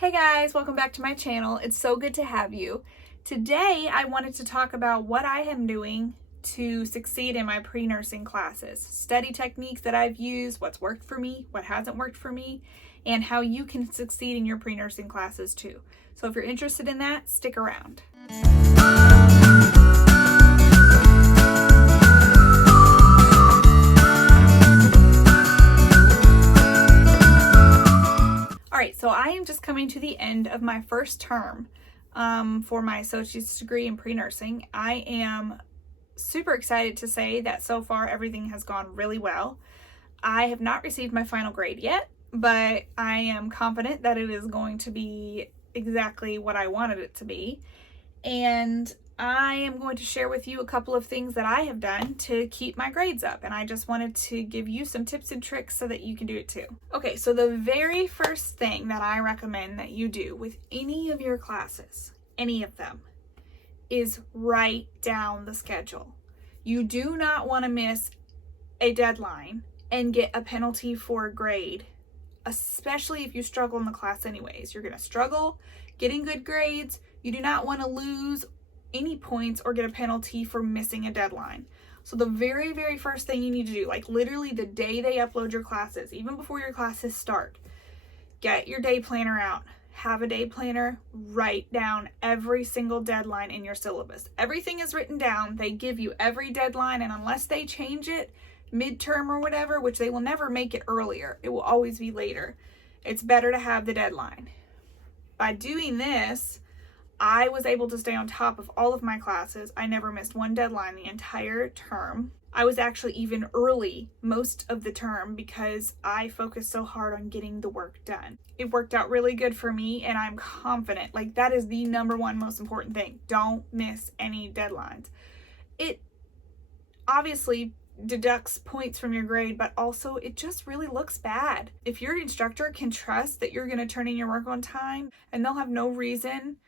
Hey guys, welcome back to my channel. It's so good to have you. Today I wanted to talk about what I am doing to succeed in my pre-nursing classes, study techniques that I've used, what's worked for me, what hasn't worked for me, and how you can succeed in your pre-nursing classes too. So if you're interested in that, stick around. Alright, so I am just coming to the end of my first term for my associate's degree in pre-nursing. I am super excited to say that so far everything has gone really well. I have not received my final grade yet, but I am confident that it is going to be exactly what I wanted it to be. And I am going to share with you a couple of things that I have done to keep my grades up, and I just wanted to give you some tips and tricks so that you can do it too. Okay, so the very first thing that I recommend that you do with any of your classes, any of them, is write down the schedule. You do not want to miss a deadline and get a penalty for a grade, especially if you struggle in the class anyways. You're going to struggle getting good grades. You do not want to lose any points or get a penalty for missing a deadline. So the very, very first thing you need to do, like literally the day they upload your classes, even before your classes start, get your day planner out. Have a day planner, write down every single deadline in your syllabus. Everything is written down. They give you every deadline, and unless they change it midterm or whatever, which they will never make it earlier, it will always be later, it's better to have the deadline. By doing this, I was able to stay on top of all of my classes. I never missed one deadline the entire term. I was actually even early most of the term because I focused so hard on getting the work done. It worked out really good for me, and I'm confident. Like, that is the number one most important thing. Don't miss any deadlines. It obviously deducts points from your grade, but also it just really looks bad. If your instructor can trust that you're going to turn in your work on time, and they'll have no reason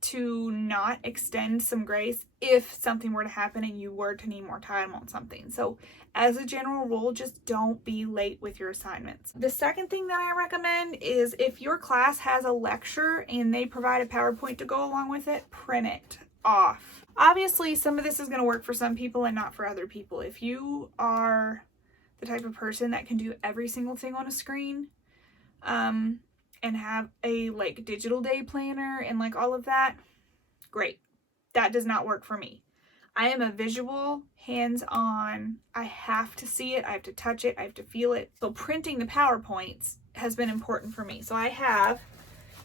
to not extend some grace if something were to happen and you were to need more time on something. So as a general rule, just don't be late with your assignments. The second thing that I recommend is if your class has a lecture and they provide a PowerPoint to go along with it, print it off. Obviously, some of this is going to work for some people and not for other people. If you are the type of person that can do every single thing on a screen, and have a like digital day planner and like all of that, great. That does not work for me. I am a visual, hands-on. I have to see it, I have to touch it, I have to feel it. So printing the PowerPoints has been important for me. So I have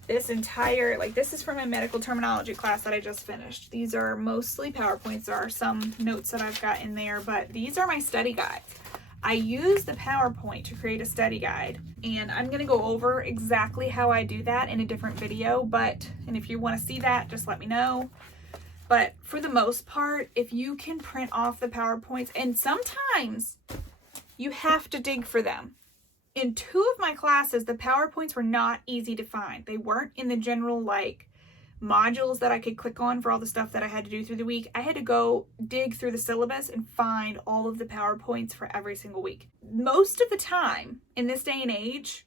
this entire, like, this is from a medical terminology class that I just finished. These are mostly PowerPoints. There are some notes that I've got in there, but these are my study guides. I use the PowerPoint to create a study guide, and I'm going to go over exactly how I do that in a different video, and if you want to see that, just let me know. But for the most part, if you can print off the PowerPoints, and sometimes you have to dig for them. In two of my classes, the PowerPoints were not easy to find. They weren't in the general like modules that I could click on for all the stuff that I had to do through the week. I had to go dig through the syllabus and find all of the PowerPoints for every single week. Most of the time in this day and age,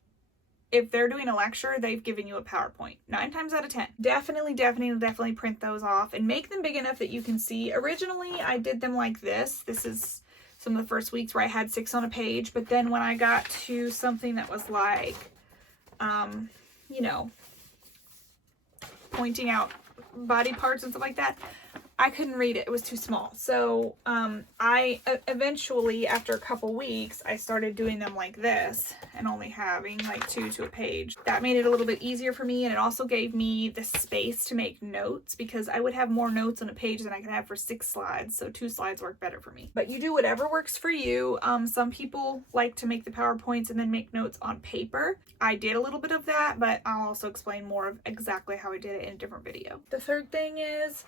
if they're doing a lecture, they've given you a PowerPoint. 9 times out of 10. Definitely print those off and make them big enough that you can see. Originally, I did them like this. This is some of the first weeks where I had 6 on a page, but then when I got to something that was like, you know, pointing out body parts and stuff like that, I couldn't read it. It was too small. So I eventually, after a couple weeks, I started doing them like this and only having like 2 to a page. That made it a little bit easier for me, and it also gave me the space to make notes, because I would have more notes on a page than I could have for 6 slides. So 2 slides work better for me. But you do whatever works for you. Some people like to make the PowerPoints and then make notes on paper. I did a little bit of that, but I'll also explain more of exactly how I did it in a different video. The third thing is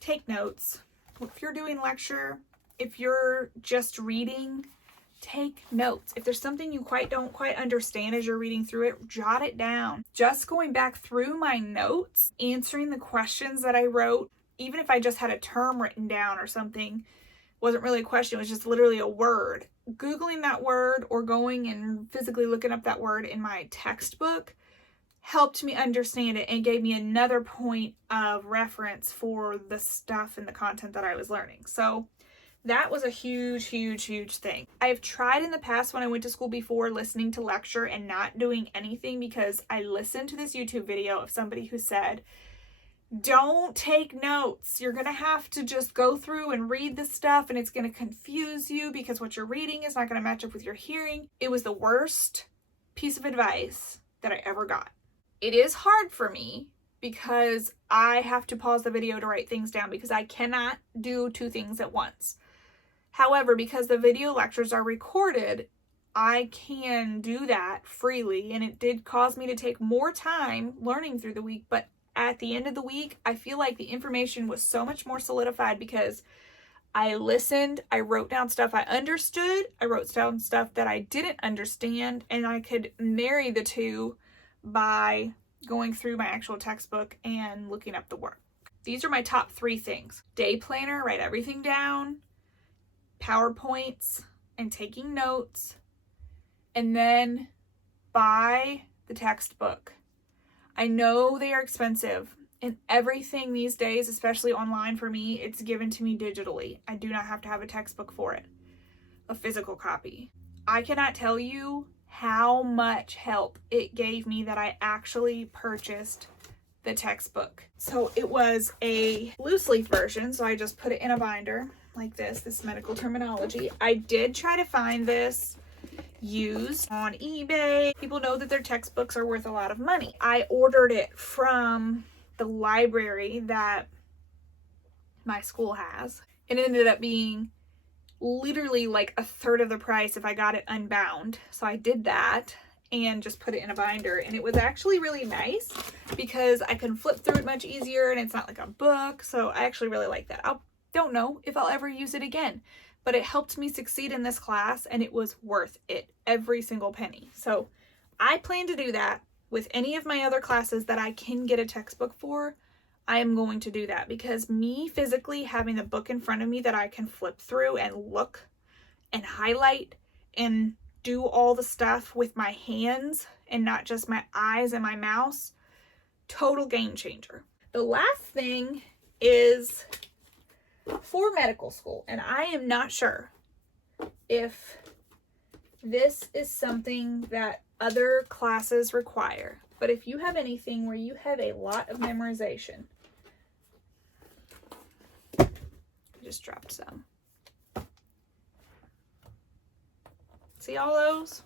take notes. If you're doing lecture, if you're just reading, take notes. If there's something you don't quite understand as you're reading through it, jot it down. Just going back through my notes, answering the questions that I wrote, even if I just had a term written down or something, wasn't really a question, it was just literally a word. Googling that word or going and physically looking up that word in my textbook helped me understand it and gave me another point of reference for the stuff and the content that I was learning. So that was a huge, huge, huge thing. I've tried in the past when I went to school before listening to lecture and not doing anything, because I listened to this YouTube video of somebody who said, don't take notes. You're going to have to just go through and read the stuff, and it's going to confuse you because what you're reading is not going to match up with your hearing. It was the worst piece of advice that I ever got. It is hard for me because I have to pause the video to write things down because I cannot do two things at once. However, because the video lectures are recorded, I can do that freely, and it did cause me to take more time learning through the week, but at the end of the week, I feel like the information was so much more solidified because I listened, I wrote down stuff I understood, I wrote down stuff that I didn't understand, and I could marry the two by going through my actual textbook and looking up the work. These are my top 3 things. Day planner, write everything down, PowerPoints, and taking notes, and then buy the textbook. I know they are expensive, and everything these days, especially online for me, it's given to me digitally. I do not have to have a textbook for it, a physical copy. I cannot tell you how much help it gave me that I actually purchased the textbook. So it was a loose leaf version, so I just put it in a binder like this medical terminology. I did try to find this used on eBay. People know that their textbooks are worth a lot of money. I ordered it from the library that my school has, and it ended up being literally like a third of the price if I got it unbound. So I did that and just put it in a binder, and it was actually really nice because I can flip through it much easier, and it's not like a book. So I actually really like that. I don't know if I'll ever use it again, but it helped me succeed in this class, and it was worth it, every single penny. So I plan to do that with any of my other classes that I can get a textbook for. I am going to do that because me physically having the book in front of me that I can flip through and look and highlight and do all the stuff with my hands and not just my eyes and my mouse, total game changer. The last thing is for medical school, and I am not sure if this is something that other classes require, but if you have anything where you have a lot of memorization, I just dropped some. See all those?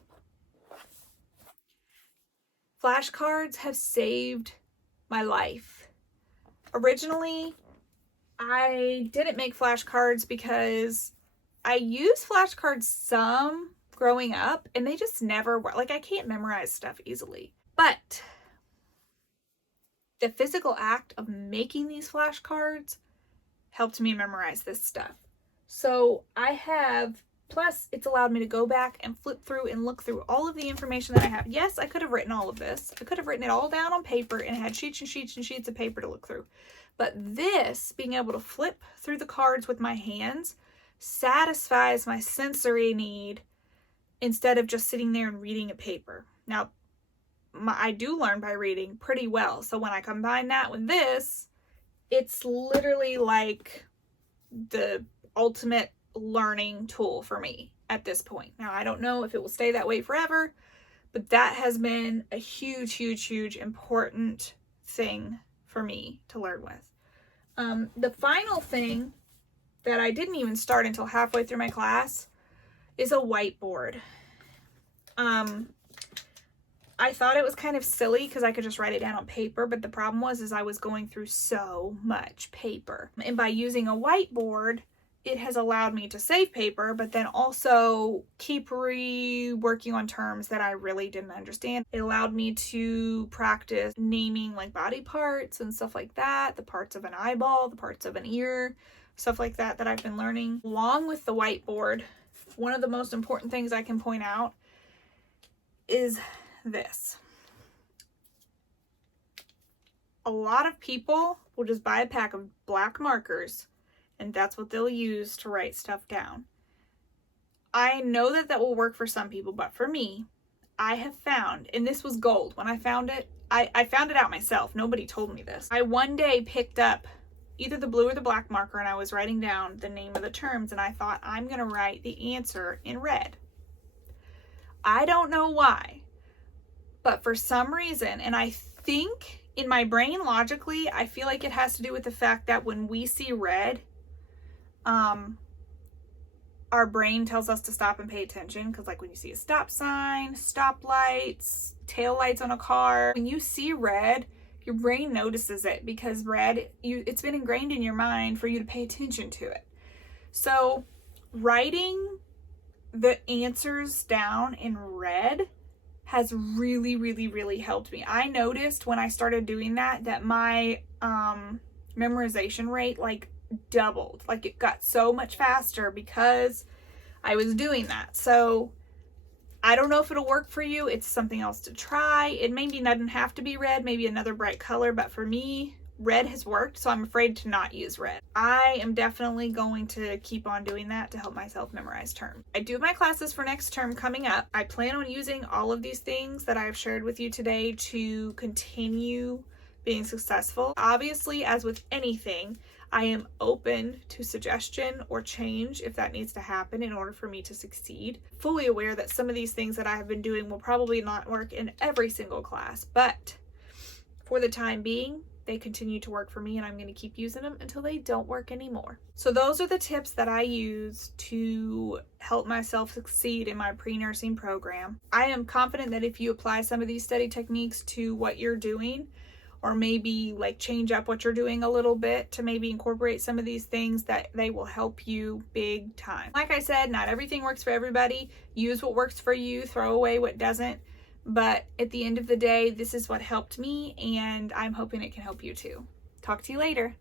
Flashcards have saved my life. Originally, I didn't make flashcards because I used flashcards some growing up, and they just never work. Like, I can't memorize stuff easily. But the physical act of making these flashcards helped me memorize this stuff. So I have, plus it's allowed me to go back and flip through and look through all of the information that I have. Yes, I could have written all of this. I could have written it all down on paper and had sheets and sheets and sheets of paper to look through. But this, being able to flip through the cards with my hands, satisfies my sensory need instead of just sitting there and reading a paper. Now, I do learn by reading pretty well. So when I combine that with this, it's literally like the ultimate learning tool for me at this point. Now, I don't know if it will stay that way forever, but that has been a huge, huge, huge important thing for me to learn with. The final thing that I didn't even start until halfway through my class is a whiteboard. I thought it was kind of silly because I could just write it down on paper, but the problem was I was going through so much paper. And by using a whiteboard, it has allowed me to save paper, but then also keep reworking on terms that I really didn't understand. It allowed me to practice naming like body parts and stuff like that, the parts of an eyeball, the parts of an ear, stuff like that I've been learning. Along with the whiteboard, one of the most important things I can point out is this. A lot of people will just buy a pack of black markers, and that's what they'll use to write stuff down. I know that will work for some people, but for me, I have found, and this was gold. When I found it, I found it out myself. Nobody told me this. I one day picked up either the blue or the black marker and I was writing down the name of the terms and I thought, I'm going to write the answer in red. I don't know why, but for some reason, and I think in my brain logically, I feel like it has to do with the fact that when we see red, our brain tells us to stop and pay attention, because like when you see a stop sign, stoplights, tail lights on a car, when you see red, your brain notices it because red, it's been ingrained in your mind for you to pay attention to it. So writing the answers down in red has really, really, really helped me. I noticed when I started doing that my memorization rate like doubled. Like it got so much faster because I was doing that. So I don't know if it'll work for you. It's something else to try. It maybe doesn't have to be red, maybe another bright color, but for me, red has worked, so I'm afraid to not use red. I am definitely going to keep on doing that to help myself memorize terms. I do have my classes for next term coming up. I plan on using all of these things that I've shared with you today to continue being successful. Obviously, as with anything, I am open to suggestion or change if that needs to happen in order for me to succeed. Fully aware that some of these things that I have been doing will probably not work in every single class, but for the time being, they continue to work for me and I'm going to keep using them until they don't work anymore. So those are the tips that I use to help myself succeed in my pre-nursing program. I am confident that if you apply some of these study techniques to what you're doing, or maybe like change up what you're doing a little bit to maybe incorporate some of these things, that they will help you big time. Like I said, not everything works for everybody. Use what works for you, throw away what doesn't. But at the end of the day, this is what helped me and I'm hoping it can help you too. Talk to you later.